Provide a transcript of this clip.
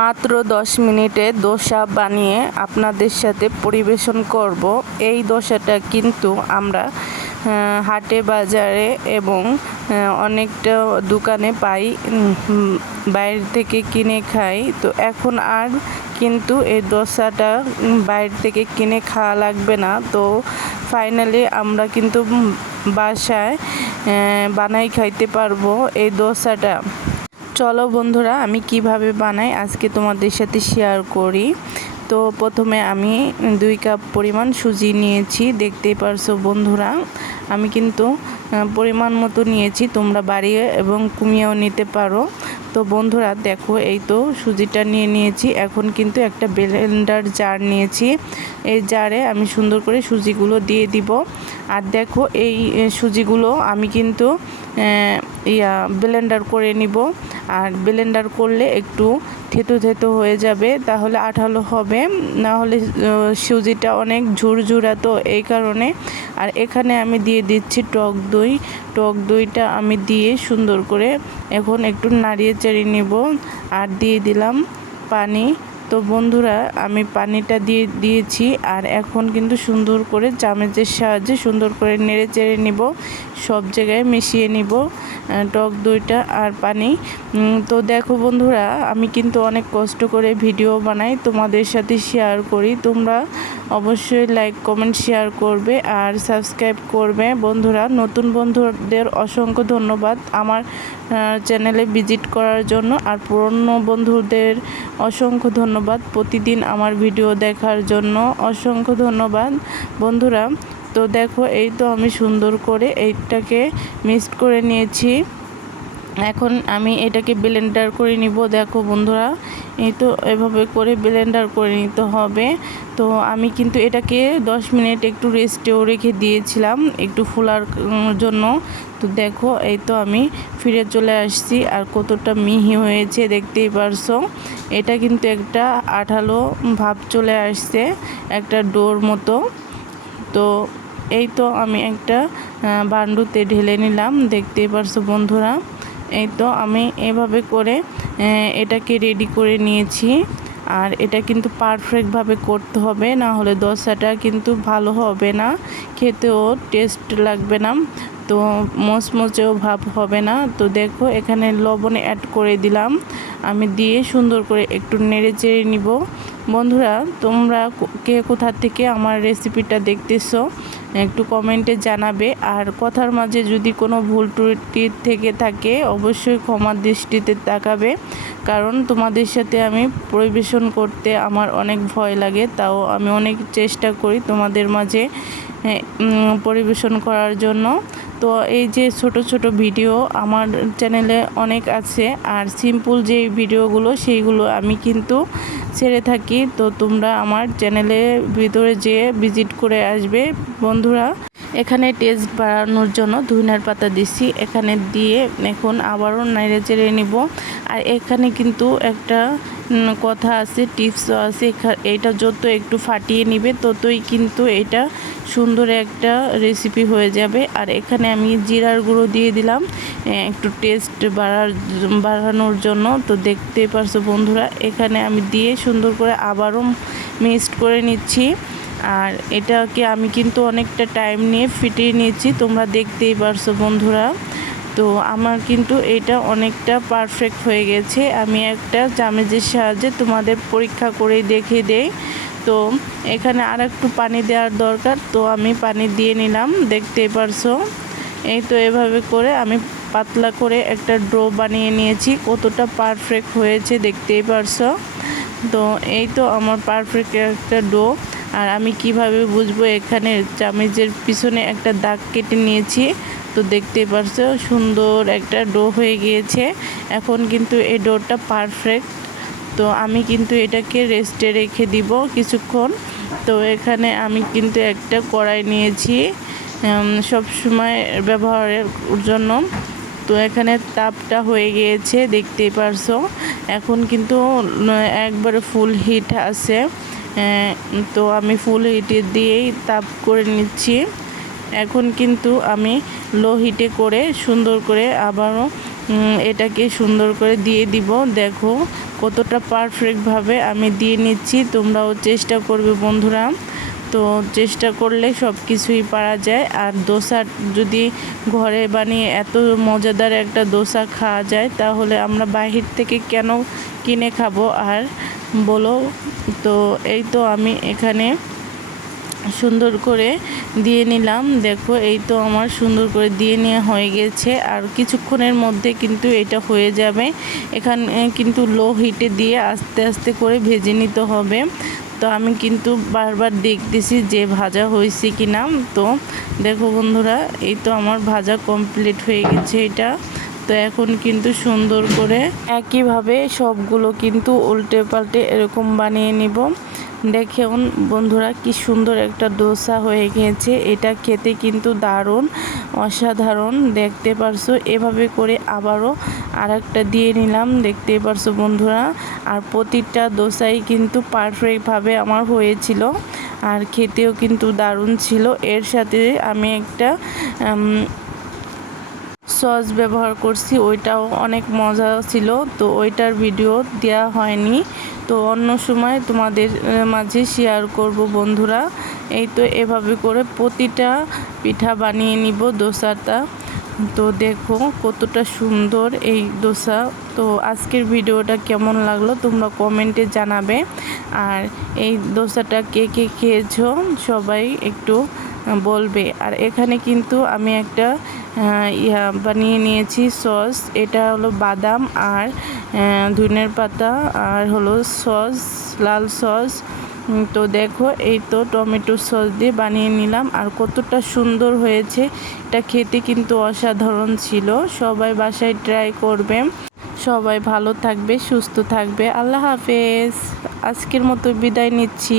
মাত্র 10 মিনিটে দোসা বানিয়ে আপনাদের সাথে পরিবেশন করব। এই দোসাটা কিন্তু আমরা হাটে বাজারে এবং অনেকটা দোকানে পাই, বাইরে থেকে কিনে খাই। তো এখন আর কিন্তু এই দোসাটা বাইরে থেকে কিনে খাওয়া লাগবে না। তো ফাইনালি আমরা কিন্তু বাসায় বানাই খাইতে পারবো এই দোসাটা। চলো বন্ধুরা, আমি কিভাবে বানাই আজকে তোমাদের সাথে শেয়ার করি। তো প্রথমে আমি 2 কাপ পরিমাণ সুজি নিয়েছি, দেখতেই পারছো বন্ধুরা। আমি কিন্তু পরিমাণ মতো নিয়েছি, তোমরা বাড়িয়ে এবং কমিয়েও নিতে পারো। তো বন্ধুরা দেখো, এই তো সুজিটা নিয়েছি। এখন কিন্তু একটা ব্লেন্ডার জার নিয়েছি, এই জারে আমি সুন্দর করে সুজিগুলো দিয়ে দিব। আর দেখো, এই সুজিগুলো আমি কিন্তু ব্লেন্ডার করে নিব। আর ব্লেন্ডার করলে একটু থেতো হয়ে যাবে, তাহলে আঠালো হবে, না হলে সুজিটা অনেক ঝুরঝুরা, তো এই কারণে। আর এখানে আমি দিয়ে দিচ্ছি টক দইটা আমি দিয়ে সুন্দর করে এখন একটু নাড়িয়ে চাড়িয়ে নেব। আর দিয়ে দিলাম পানি। তো বন্ধুরা, আমি পানিটা দিয়েছি। আর এখন কিন্তু সুন্দর করে চামচের সাহায্যে সুন্দর করে নেড়ে চেড়ে নিব, সব জায়গায় মিশিয়ে নিব টক দইটা আর পানি। তো দেখো বন্ধুরা, আমি কিন্তু অনেক কষ্ট করে ভিডিও বানাই, তোমাদের সাথে শেয়ার করি। তোমরা অবশ্যই লাইক কমেন্ট শেয়ার করবে আর সাবস্ক্রাইব করবে বন্ধুরা। নতুন বন্ধুদের অসংখ্য ধন্যবাদ আমার চ্যানেলে ভিজিট করার জন্য। আর পুরনো বন্ধুদের অসংখ্য ধন্যবাদ প্রতিদিন আমার ভিডিও দেখার জন্য। অসংখ্য ধন্যবাদ বন্ধুরা। তো দেখো, এই তো আমি সুন্দর করে এইটাকে মিক্সড করে নিয়েছি। এখন আমি এটাকে ব্লেন্ডার করে নিব। দেখো বন্ধুরা, এই তো এভাবে করে ব্লেন্ডার করে নিতে হবে। তো আমি কিন্তু এটাকে 10 মিনিট একটু রেস্টেও রেখে দিয়েছিলাম, একটু ফোলার জন্য। তো দেখো, এই তো আমি ফিরে চলে আসছি। আর কতটা মিহি হয়েছে দেখতেই পারছো। এটা কিন্তু একটা আঠালো ভাব চলে আসছে, একটা ডোর মতো। তো এই তো আমি একটা বান্ডুতে ঢেলে নিলাম, দেখতেই পারছো বন্ধুরা। এই তো আমি এভাবে করে এটাকে রেডি করে নিয়েছি। আর এটা কিন্তু পারফেক্টভাবে করতে হবে, না হলে দোসাটা কিন্তু ভালো হবে না, খেতেও টেস্ট লাগবে না, তো মচমচেও ভাব হবে না। তো দেখো, এখানে লবণ অ্যাড করে দিলাম আমি, দিয়ে সুন্দর করে একটু নেড়ে চেড়ে নিব। বন্ধুরা, তোমরা কে কোথা থেকে আমার রেসিপিটা দেখতেছো একটু কমেন্টে জানাবে। আর কথার মাঝে যদি কোনো ভুল ত্রুটি থেকে থাকে অবশ্যই ক্ষমার দৃষ্টিতে তাকাবে, কারণ তোমাদের সাথে আমি পরিবেশন করতে আমার অনেক ভয় লাগে, তাও আমি অনেক চেষ্টা করি তোমাদের মাঝে পরিবেশন করার জন্য। তো এই যে ছোট ভিডিও আমার চ্যানেলে অনেক আছে, আর সিম্পল যে ভিডিওগুলো সেইগুলো আমি কিন্তু ছেড়ে থাকি। তো তোমরা আমার চ্যানেলের ভিতরে যেয়ে ভিজিট করে আসবে বন্ধুরা। এখানে টেস্ট বাড়ানোর জন্য ধনিয়ার পাতা দিছি, এখানে দিয়ে এখন আবারও নেড়ে চেড়ে নিব। আর এখানে কিন্তু একটা কথা আছে, টিপসও আছে, এটা যত একটু ফাটিয়ে নিবে ততই কিন্তু এটা সুন্দর একটা রেসিপি হয়ে যাবে। আর এখানে আমি জিরার গুঁড়ো দিয়ে দিলাম একটু টেস্ট বাড়ানোর জন্য। তো দেখতে পারছো বন্ধুরা, এখানে আমি দিয়ে সুন্দর করে আবারও মিক্সড করে নিচ্ছি। আর এটাকে আমি কিন্তু অনেকটা টাইম নিয়ে ফিটিয়ে নিয়েছি, তোমরা দেখতেই পারছো বন্ধুরা। তো আমার কিন্তু এটা অনেকটা পারফেক্ট হয়ে গেছে। আমি একটা চামচের সাহায্যে তোমাদের পরীক্ষা করে দেখে দেই। তো এখানে আর একটু পানি দেওয়ার দরকার, তো আমি পানি দিয়ে নিলাম, দেখতেই পারছো। এই তো এভাবে করে আমি পাতলা করে একটা ডো বানিয়ে নিয়েছি, কতটা পারফেক্ট হয়েছে দেখতেই পারছো। তো এই তো আমার পারফেক্ট একটা ডো। আর আমি কিভাবে বুঝবো, এখানে চামচের পিছনে একটা দাগ কেটে নিয়েছি, তো দেখতেই পারছো সুন্দর একটা ডো হয়ে গিয়েছে। এখন কিন্তু এই ডোটা পারফেক্ট। তো আমি কিন্তু এটাকে রেস্টে রেখে দিব কিছুক্ষণ। তো এখানে আমি কিন্তু একটা কড়াই নিয়েছি সব সময় ব্যবহারের জন্য। তো এখানে তাপটা হয়ে গিয়েছে দেখতেই পারছো। এখন কিন্তু একবারে ফুল হিট আছে, তো আমি ফুল হিটে দিয়েই তাপ করে নিচ্ছি। এখন কিন্তু আমি লো হিটে করে সুন্দর করে আবারও এটাকে সুন্দর করে দিয়ে দিব। দেখো কতটা পারফেক্টভাবে আমি দিয়ে নিচ্ছি। তোমরাও চেষ্টা করবে বন্ধুরা। তো চেষ্টা করলে সব কিছুই পারা যায়। আর দোসা যদি ঘরে বানিয়ে এত মজাদার একটা দোসা খাওয়া যায়, তাহলে আমরা বাহির থেকে কেন কিনে খাবো আর বলো। তো এই তো আমি এখানে সুন্দর করে দিয়ে নিলাম। দেখো এই তো আমার সুন্দর করে দিয়ে নেওয়া হয়ে গেছে। আর কিছুক্ষণের মধ্যে কিন্তু এটা হয়ে যাবে। এখানে কিন্তু লো হিটে দিয়ে আস্তে আস্তে করে ভেজে নিতে হবে। তো আমি কিন্তু বারবার দেখতেছি যে ভাজা হয়েছে কি না। তো দেখো বন্ধুরা, এই তো আমার ভাজা কমপ্লিট হয়ে গেছে এটা। তো এখন কিন্তু সুন্দর করে একইভাবে সবগুলো কিন্তু উল্টে পাল্টে এরকম বানিয়ে নিব। দেখুন বন্ধুরা, কি সুন্দর একটা ডোসা হয়ে গিয়েছে। এটা খেতে কিন্তু দারুণ অসাধারণ, দেখতে পারছো। এভাবে করে আবারও আরেকটা দিয়ে নিলাম, দেখতে পারছো বন্ধুরা। আর প্রতিটা ডোসাই কিন্তু পারফেক্টভাবে আমার হয়েছিল, আর খেতেও কিন্তু দারুণ ছিল। এর সাথে আমি একটা সস ব্যবহার করছি, ওইটাও অনেক মজা ছিল। তো ওইটার ভিডিও দেওয়া হয়নি, তো অন্য সময় তোমাদের মাঝে শেয়ার করব বন্ধুরা। এই তো এভাবে করে প্রতিটা পিঠা বানিয়ে নিব ডোসাটা। তো দেখো কতটা সুন্দর এই ডোসা। তো আজকের ভিডিওটা কেমন লাগলো তোমরা কমেন্টে জানাবে। আর এই ডোসাটা কে কে খেয়েছো সবাই একটু বলবে। আর এখানে কিন্তু আমি একটা বানিয়ে নিয়েছি সস। এটা হলো বাদাম আর ধনের পাতা আর হলো সস, লাল সস। তো দেখো এই তো টমেটো সস দিয়ে বানিয়ে নিলাম। আর কতটা সুন্দর হয়েছে, এটা খেতে কিন্তু অসাধারণ ছিল। সবাই বাসায় ট্রাই করবে। সবাই ভালো থাকবে, সুস্থ থাকবে। আল্লাহ হাফেজ। আজকের মতো বিদায় নিচ্ছি।